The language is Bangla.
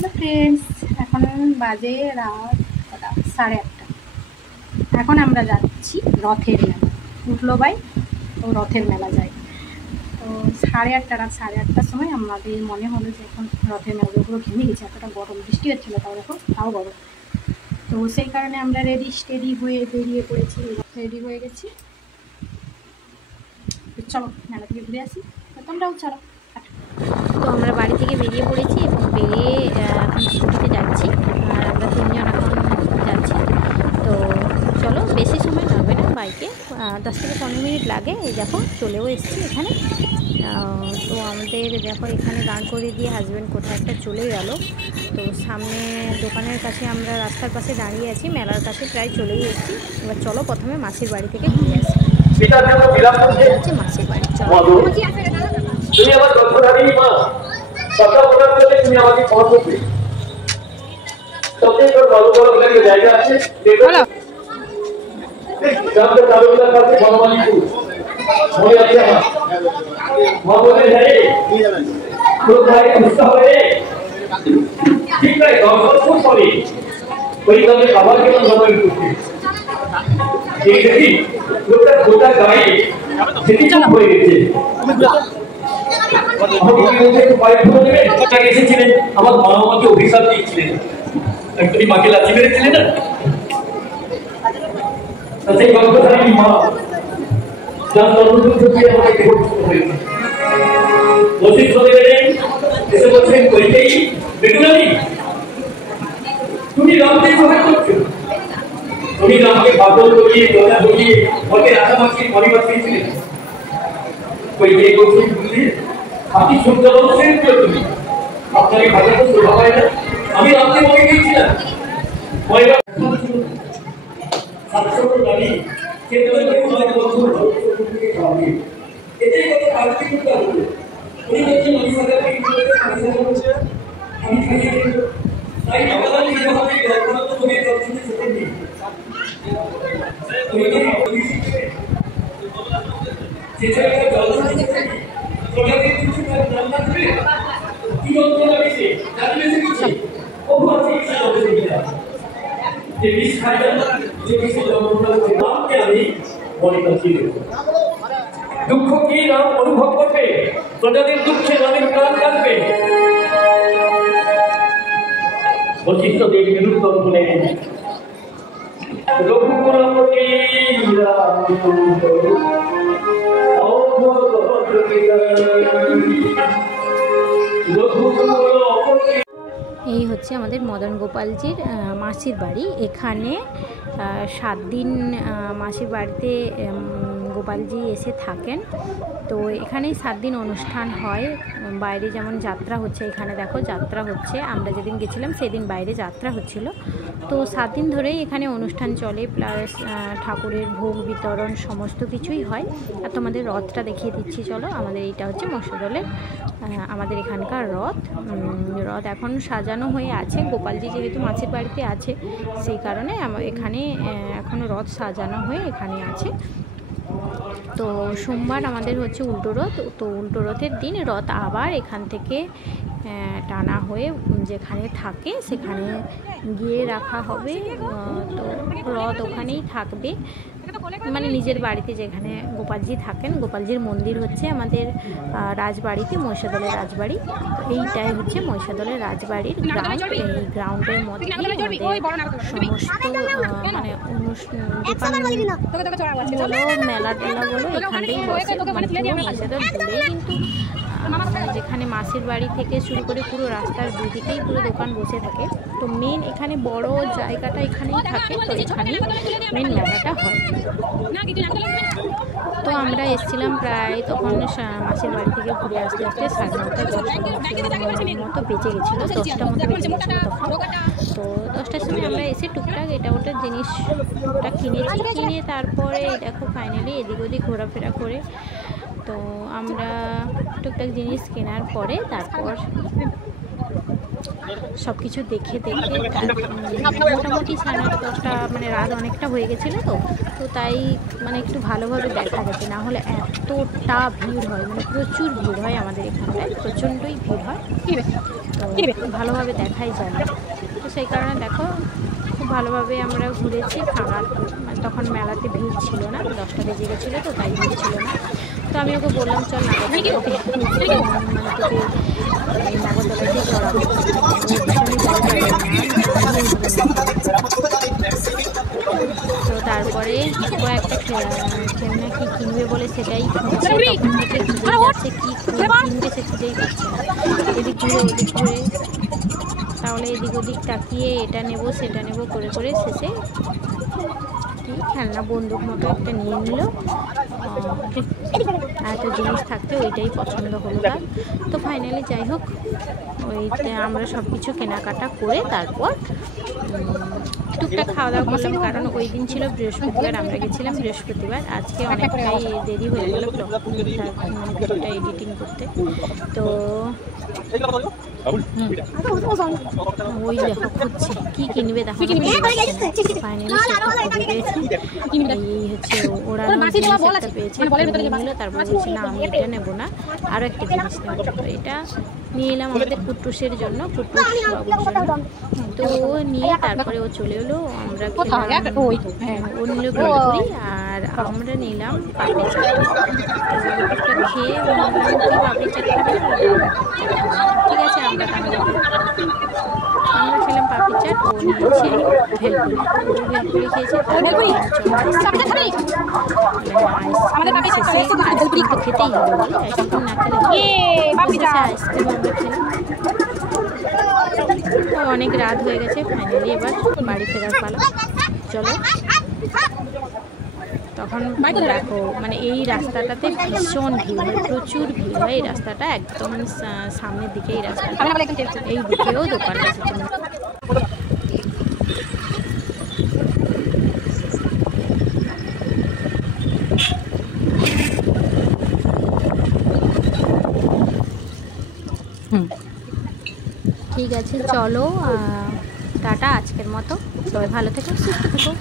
হ্যালো ফ্রেন্ডস, এখন বাজে রাত 8:30। এখন আমরা যাচ্ছি রথের মেলা। উঠলো বাই তো রথের মেলা যাই। তো রাত 8:30টার সময় আমাদের মনে হলো যে এখন রথের মেলাগুলো ঘেমে গেছে, এতটা গরম, বৃষ্টি হচ্ছিলো তাও গরম। তো সেই কারণে আমরা রেডি হয়ে বেরিয়ে পড়েছি, রেডি হয়ে গেছি। চলো মেলা থেকে ঘুরে আসি, তোমরাও চলো। তো আমরা বাড়ি থেকে বেরিয়ে পড়েছি এবং বেরিয়ে এখন স্কুটিতে যাচ্ছি, আর আমরা 3 জন এখন যাচ্ছি। তো চলো, বেশি সময় লাগবে না, বাইকে 10 থেকে 15 মিনিট লাগে। এই দেখো চলেও এসেছি এখানে। তো আমাদের দেখো এখানে দাঁড় করে দিয়ে হাজব্যান্ড কোথায় একটা চলে গেল। তো সামনে দোকানের কাছে আমরা রাস্তার পাশে দাঁড়িয়ে আছি, মেলার কাছে প্রায় চলেই এসেছি। এবার চলো প্রথমে মাসির বাড়ি থেকে ঘুরে আসি। হচ্ছে মাসির বাড়ি, চলো। তুমি আমার গর্ভধারিণী মা, কথা বলার জন্য তুমি আমাকে ক্ষমা করবে। তবে তোর ভালো বড় একটা জায়গা আছে, দেখো না গ্রামটা চালুকলার কাছে বনমালীপুর মনে আছে আমার মা বলে যায় তোর ভাই গুস্তা হয়ে ঠিক নাই 10 বছর পরে ওই কাজে আবার কেমন জমাই করছে দেখি লোকটা গোটা গায়ে সেটি চুপ হয়ে গেছে। আমার মা আমাকে অভিশাপ দিয়েছিলেন, একটু মাকে লাথি মেরেছিলেন না, সেই গর্ভধারিণী মা যার জন্মযুদ্ধ দিয়ে আমাকে বিভক্ত হয়েছে। বসিষ্ঠ দেবেন এসে বলছেন কইতেই বেগুনানি তুমি রামকে সহায় করছো, তুমি রামকে পাগল করিয়ে গলা ধরিয়ে ওকে রাজামাছির পরিবার দিয়েছিলেন। কইতেই বলছেন বুঝলি আপনি সুন্দর বংশের কেউ, তুমি আপনাকে ভালো তো শোভা পায় না, আমি রামকে বলে গিয়েছিলাম দুঃখ কি রাম অনুভব করবে, প্রজাদের দুঃখে রামের প্রাণ কাঁদবে। বশিষ্ঠ দেবী নিরুত্তর বলেন রঘুকুলপতি এই হচ্ছে আমাদের মদন গোপালজির মাসির বাড়ি। এখানে 7 দিন মাসির বাড়িতে গোপালজি এসে থাকেন। তো এখানেই 7 দিন অনুষ্ঠান হয়। বাইরে যেমন যাত্রা হচ্ছে, এখানে দেখো যাত্রা হচ্ছে, আমরা যেদিন গেছিলাম সেদিন বাইরে যাত্রা হচ্ছিল। তো 7 দিন ধরেই এখানে অনুষ্ঠান চলে, প্লাস ঠাকুরের ভোগ বিতরণ সমস্ত কিছুই হয়। আর তোমাদের রথটা দেখিয়ে দিচ্ছি, চলো। আমাদের এইটা হচ্ছে মহিষাদলের আমাদের এখানকার রথ এখন সাজানো হয়ে আছে। গোপালজি যেহেতু মাসির বাড়িতে আছে সেই কারণে এখানে এখনও রথ সাজানো হয়ে এখানে আছে। তো সোমবার আমাদের হচ্ছে উল্টো রথ। তো উল্টো রথের দিন রথ আবার এখান থেকে টানা হয়ে যেখানে থাকে সেখানে গিয়ে রাখা হবে। তো রথ ওখানেই থাকবে, মানে নিজের বাড়িতে যেখানে গোপালজি থাকেন। গোপালজির মন্দির হচ্ছে আমাদের রাজবাড়িতে, মহিষাদলের রাজবাড়ি। তো এইটাই হচ্ছে মহিষাদলের রাজবাড়ির গ্রাউন্ড। এই গ্রাউন্ডের মধ্যে সমস্ত মানে মেলা টেলা বলো এখানেই বসে। মহিষাদল দূরেই, কিন্তু যেখানে মাসির বাড়ি থেকে শুরু করে পুরো রাস্তার দুদিকেই পুরো দোকান বসে থাকে। তো মেন এখানে বড় জায়গাটা এখানেই থাকে, তো এখানেই মেন মেলাটা হয়। তো আমরা এসেছিলাম প্রায় তখন মাসির বাড়ি থেকে ঘুরে আসতে আসতে 9:30-10টার মতো বেজে গেছিলো, 10টার মতো বেজে গেছিলো তখন। তো 10টার সময় আমরা এসে টুকটাক এটা ওটার জিনিসটা কিনে তারপরে দেখো ফাইনালি এদিক ওদিক ঘোরাফেরা করে তো আমরা টুকটাক জিনিস কেনার পরে তারপর সব কিছু দেখে মোটামুটি 9:30-10টা মানে রাত অনেকটা হয়ে গেছিলো তো তাই মানে একটু ভালোভাবে দেখা গেছে, না হলে এতটা ভিড় হয়, মানে প্রচুর ভিড় হয় আমাদের এখানটায়, প্রচণ্ডই ভিড় হয়, তো ভালোভাবে দেখাই যায় না। তো সেই কারণে দেখো খুব ভালোভাবে আমরা ঘুরেছি। ফাঁকা মানে তখন মেলাতে ভিড় ছিল না, 10টা বেজে গেছিলো তো তাই ভিড় ছিল না। তো আমি ওকে বললাম চল নাগরদোলাতে মানে তোকে নাগরদোলাতেই চড়াবো, তো তারপরে ও একটা খেলনা কি কিনবে বলে সেটাই খুঁজছে, তখন থেকে খুঁজে যাচ্ছে কি কিনবে সে খুঁজেই পাচ্ছে না, এদিক ঘুরে ওদিক ঘুরে, তাহলে এদিক ওদিক তাকিয়ে এটা নেব সেটা নেব করে করে শেষে কি খেলনা বন্দুক মতো একটা নিয়ে নিল। এত জিনিস থাকতে ওইটাই পছন্দ হলো তার। তো ফাইনালি যাই হোক ওইটা আমরা সব কিছু কেনাকাটা করে তারপর টুকটাক খাওয়া দাওয়া করলাম, কারণ ওই দিন ছিল বৃহস্পতিবার, আমরা গেছিলাম বৃহস্পতিবার। আজকে অনেকটাই দেরি হয়ে গেল ভিডিওটা এডিটিং করতে। তো ওই দেখো খুঁজছে কি কিনবে, দেখো ফাইনালি এই হচ্ছে ওরা পেয়েছে নিল, তারপর বলছে না আমি এটা নেবো না, আরও একটা জিনিস নেবো। তো এটা নিয়ে এলাম আমাদের কুট্টুসের জন্য, কুট্টুস বাবুর জন্য। তো নিয়ে তারপরে ও চলে এলো, আমরা ও নিল ভেলপুরি আর আমরা নিলাম পাপড়ি চাট। তো খেয়ে কি পাপড়ি চাট খাবে, ঠিক আছে আমরা তাহলে আমরা খেলাম পাপড়ি চাট, ও নিয়েছে ভেলপুরি, ও ভেলপুরি খেয়েছে। আইসক্রিম তো খেতেই হবে বলে আইসক্রিম না খেলে আইসক্রিম আমরা খেলাম। অনেক রাত হয়ে গেছে, ফাইনালি এবার বাড়ি ফেরার পালা, চলো। তখন দেখো মানে এই রাস্তাটাতে ভীষণ ভিড় হয়, প্রচুর ভিড় হয় এই রাস্তাটা, একদম সামনের দিকে এই রাস্তাটা, এই দিকেও দোকান আছে। ঠিক আছে চলো, টাটা আজকের মতো, সবাই ভালো থেকো সুস্থ থেকো।